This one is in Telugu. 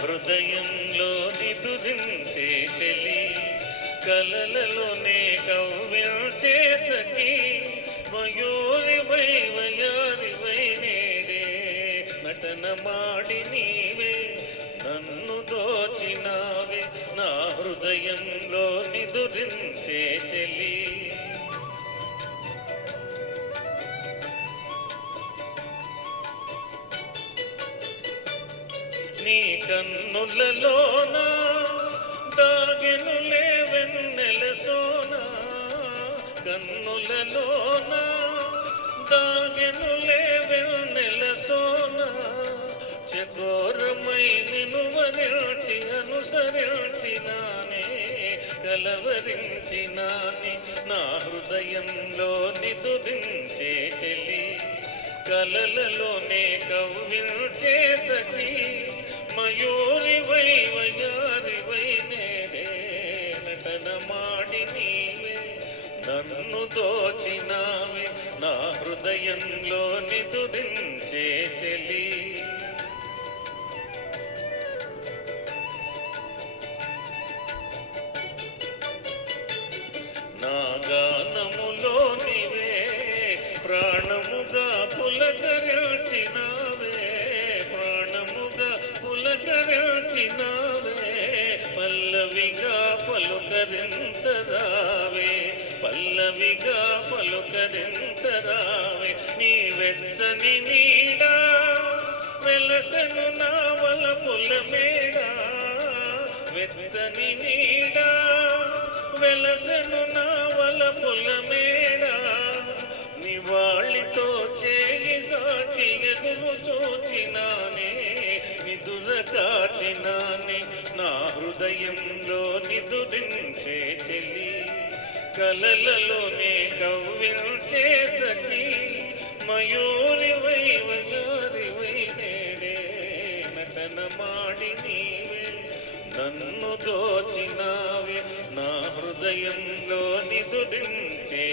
హృదయంలో నిదురించే చెలి కలలలోనే కవ్వించే సఖి మయూరివై వయారివై నేడే నటన మాడి నీవే నన్ను దోచినావే నా హృదయంలో నిదురించే చెలి నీ కన్నులలోన దాగెనులే వెన్నెల సోనా కన్నులలోన దాగెనులే వెన్నెల సోనా చకోరమై నిన్ను వరించి అనుసరించినానే కలవరించినాని నా హృదయంలో నిదురించే చెలి కలలలోనే కవ్వించే సఖి మయూరివై వయారివై నేడే నటన మాడి నీవే నన్ను దోచినావే నా హృదయంలో నిదురించే చెలి నా గానములో నీవే ప్రాణముగా పులకరించినావే ప్రాణముగా పులకరించినావే పల్లవిగా పలుకరించరావే పల్లవిగా పలుకరించరావే నీ వెచ్చని నీడా వెలసను నా వలపుల మేడా వెచ్చని నీడా వెలసను నా వలపుల మేడా నివాళితో చేయి సాచి ఎదురు చూచినానే నిదుర కాచినానే నా హృదయంలో నిదురించే చెలి కలలలోనే కవ్వించే సఖి మయూరివై వయారివై నేడే నటన మాడి నీవే నన్ను దోచినావే నా హృదయంలో నిదురించే